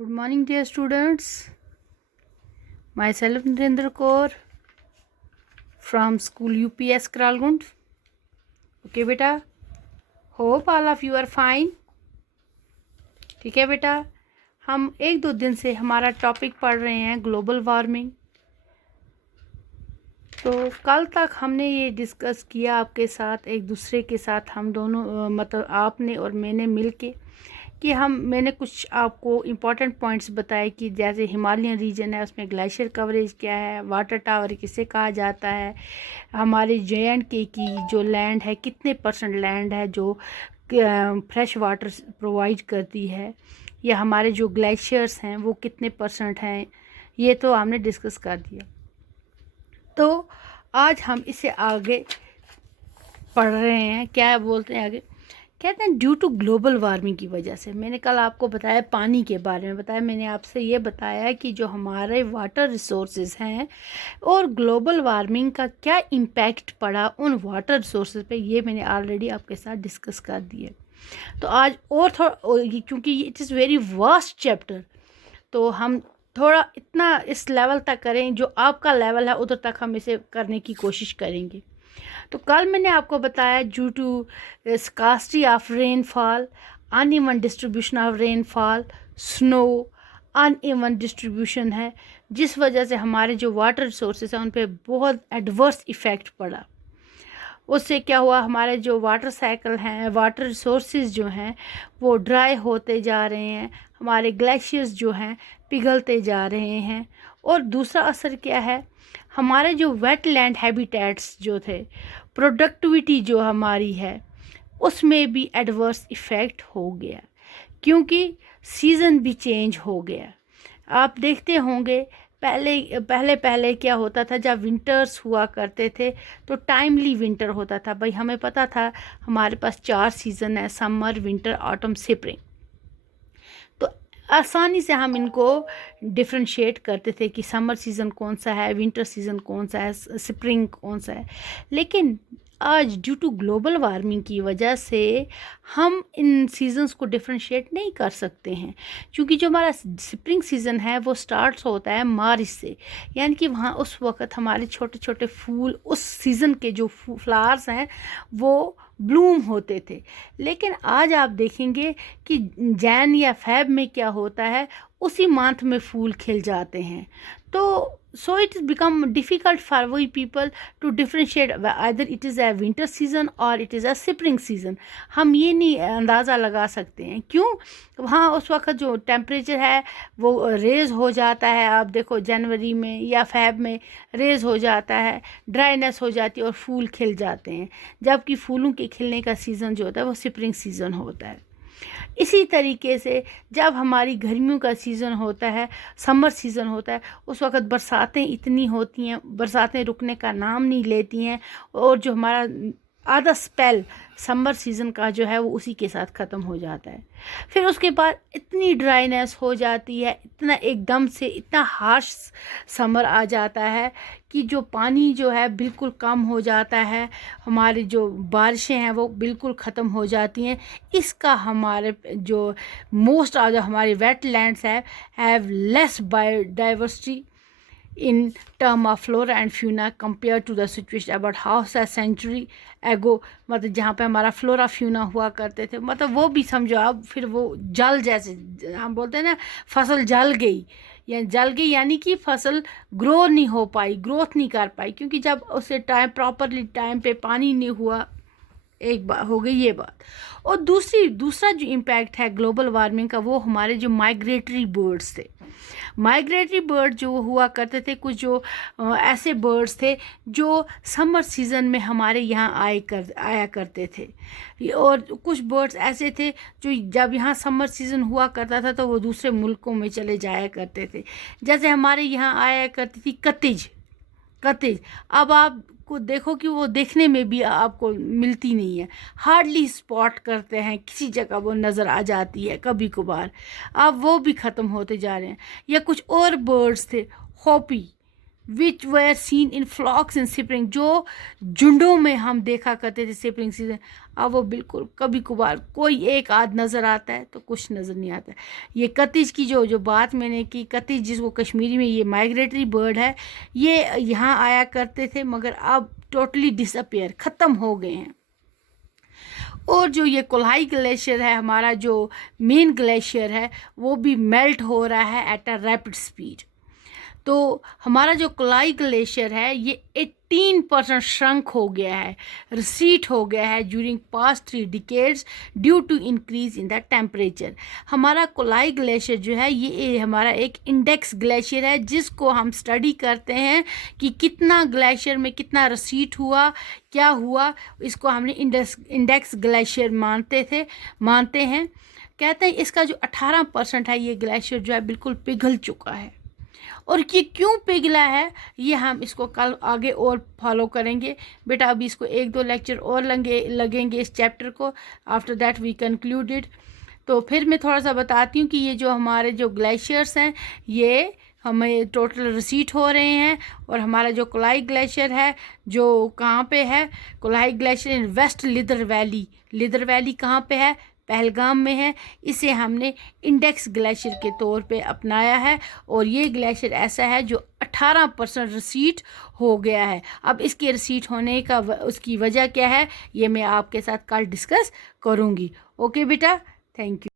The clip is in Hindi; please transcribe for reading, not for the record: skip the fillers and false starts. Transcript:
Good morning, dear students. Myself Narendra Kaur from school UPS Kralgund. Okay, बेटा. Hope all of you are fine. ठीक है बेटा. हम एक दो दिन से हमारा टॉपिक पढ़ रहे हैं ग्लोबल वार्मिंग. तो कल तक हमने ये डिस्कस किया आपके साथ, एक दूसरे के साथ हम दोनों मतलब आपने और मैंने मिल के कि मैंने कुछ आपको इम्पॉर्टेंट पॉइंट्स बताए कि जैसे हिमालयन रीजन है उसमें ग्लेशियर कवरेज क्या है, वाटर टावर किसे कहा जाता है, हमारे JNK की जो लैंड है कितने % लैंड है जो फ्रेश वाटर प्रोवाइड करती है, या हमारे जो ग्लेशियर्स हैं वो कितने % हैं, ये तो हमने डिस्कस कर दिया. तो आज हम इसे आगे पढ़ रहे हैं. क्या बोलते हैं आगे, कहते हैं ड्यू टू ग्लोबल वार्मिंग की वजह से. मैंने कल आपको बताया पानी के बारे में बताया, मैंने आपसे ये बताया कि जो हमारे वाटर रिसोर्सेज हैं और ग्लोबल वार्मिंग का क्या इम्पैक्ट पड़ा उन वाटर रिसोर्सेज पे, ये मैंने ऑलरेडी आपके साथ डिस्कस कर दिया. तो आज और थोड़ा, क्योंकि it is very vast chapter, तो हम थोड़ा इतना इस लेवल तक करें जो आपका लेवल है उधर तक हम इसे करने की कोशिश करेंगे. तो कल मैंने आपको बताया due to scarcity of rainfall, uneven distribution of rainfall, snow uneven distribution है, जिस वजह से हमारे जो वाटर रिसोर्सेज हैं उन पे बहुत एडवर्स इफ़ेक्ट पड़ा. उससे क्या हुआ, हमारे जो वाटर साइकिल हैं, वाटर रिसोर्सेज जो हैं वो ड्राई होते जा रहे हैं, हमारे ग्लेशियर्स जो हैं पिघलते जा रहे हैं. और दूसरा असर क्या है, हमारे जो वेटलैंड हैबिटेट्स जो थे, प्रोडक्टिविटी जो हमारी है उसमें भी एडवर्स इफ़ेक्ट हो गया, क्योंकि सीज़न भी चेंज हो गया. आप देखते होंगे पहले क्या होता था, जब विंटर्स हुआ करते थे तो टाइमली विंटर होता था. भाई हमें पता था हमारे पास 4 सीज़न है, समर, विंटर, ऑटम, स्प्रिंग. तो आसानी से हम इनको डिफ्रेंशिएट करते थे कि समर सीज़न कौन सा है, विंटर सीज़न कौन सा है, स्प्रिंग कौन सा है. लेकिन आज ड्यू टू ग्लोबल वार्मिंग की वजह से हम इन सीज़न्स को डिफ्रेंशिएट नहीं कर सकते हैं, क्योंकि जो हमारा स्प्रिंग सीज़न है वो स्टार्ट होता है मार्च से, यानी कि वहाँ उस वक्त हमारे छोटे छोटे फूल, उस सीज़न के जो फ्लावर्स हैं वो ब्लूम होते थे. लेकिन आज आप देखेंगे कि जैन या फेब में क्या होता है, उसी मंथ में फूल खिल जाते हैं. तो so it has become difficult for we people to differentiate either it is a winter season or it is a spring season. हम ये नहीं अंदाज़ा लगा सकते हैं. क्यों? वहाँ उस वक्त जो टेम्परेचर है वो रेज़ हो जाता है. आप देखो जनवरी में या फेब में रेज़ हो जाता है, ड्राइनेस हो जाती है और फूल खिल जाते हैं, जबकि फूलों के खिलने का सीज़न जो होता है वो स्प्रिंग सीज़न होता है. इसी तरीके से जब हमारी गर्मियों का सीज़न होता है, समर सीज़न होता है, उस वक्त बरसातें इतनी होती हैं, बरसातें रुकने का नाम नहीं लेती हैं, और जो हमारा आधा स्पेल समर सीज़न का जो है वो उसी के साथ ख़त्म हो जाता है. फिर उसके बाद इतनी ड्राइनेस हो जाती है, इतना एकदम से इतना हार्श समर आ जाता है कि जो पानी जो है बिल्कुल कम हो जाता है, हमारी जो बारिशें हैं वो बिल्कुल ख़त्म हो जाती हैं. इसका हमारे जो मोस्ट ऑफ जो हमारे wetlands have less biodiversity in term of flora and fauna compared to the situation about half a century ago. मतलब जहाँ पे हमारा फ्लोरा फ्यूना हुआ करते थे, मतलब वो भी समझो आप, फिर वो जल, जैसे हम बोलते हैं ना फसल जल गई, या जल गई यानी कि फसल ग्रो नहीं हो पाई, ग्रोथ नहीं कर पाई, क्योंकि जब उसे प्रॉपरली टाइम पे पानी नहीं हुआ. एक बात हो गई ये बात. और दूसरा जो इम्पैक्ट है ग्लोबल वार्मिंग का, वो हमारे जो माइग्रेटरी बर्ड्स थे. माइग्रेटरी बर्ड जो हुआ करते थे, कुछ जो ऐसे बर्ड्स थे जो समर सीज़न में हमारे यहाँ आया करते थे, और कुछ बर्ड्स ऐसे थे जो जब यहाँ समर सीज़न हुआ करता था तो वो दूसरे मुल्कों में चले जाया करते थे. जैसे हमारे यहाँ आया करती थी कतिज. अब आप को देखो कि वो देखने में भी आपको मिलती नहीं है, हार्डली स्पॉट करते हैं, किसी जगह वो नज़र आ जाती है कभी कभार. अब वो भी ख़त्म होते जा रहे हैं. या कुछ और बर्ड्स थे, hoopoe, which were seen in flocks in spring, जो झुंडों में हम देखा करते थे स्प्रिंग सीजन, अब वो बिल्कुल कभी कभार कोई एक आध नज़र आता है तो कुछ नज़र नहीं आता। ये कतिज की जो बात मैंने की, कतिज जिसको कश्मीरी में ये माइग्रेटरी बर्ड है, ये यहाँ आया करते थे मगर अब टोटली डिसअपेयर, ख़त्म हो गए हैं। और जो ये कोल्हाई ग्लेशियर है, हमारा जो मेन ग्लेशियर है, वो भी मेल्ट हो रहा है एट अ रैपिड स्पीड। तो हमारा जो कोलाई ग्लेशियर है ये 18% श्रंक हो गया है, रिसीट हो गया है during past 3 decades due to increase in the temperature. हमारा कोलाई ग्लेशियर जो है ये हमारा एक इंडेक्स ग्लेशियर है, जिसको हम स्टडी करते हैं कि कितना ग्लेशियर में कितना रिसीट हुआ, क्या हुआ, इसको हमने इंडेक्स ग्लेशियर मानते हैं। कहते हैं इसका जो 18% है ये ग्लेशियर जो है बिल्कुल पिघल चुका है। और ये क्यों पिघला है ये हम इसको कल आगे और फॉलो करेंगे बेटा। अभी इसको 1-2 लेक्चर और लगेंगे इस चैप्टर को। After that we concluded. तो फिर मैं थोड़ा सा बताती हूँ कि ये जो हमारे जो ग्लेशियर्स हैं ये हमें टोटल रिसीट हो रहे हैं। और हमारा जो कोलाई ग्लेशियर है जो कहाँ पे है, Kolahoi glacier in west Lidder valley. Lidder valley कहाँ पे है, पहलगाम में है। इसे हमने इंडेक्स ग्लेशियर के तौर पे अपनाया है। और ये ग्लेशियर ऐसा है जो 18% रिसीट हो गया है। अब इसके रिसीट होने का उसकी वजह क्या है ये मैं आपके साथ कल डिस्कस करूँगी। ओके बेटा, थैंक यू।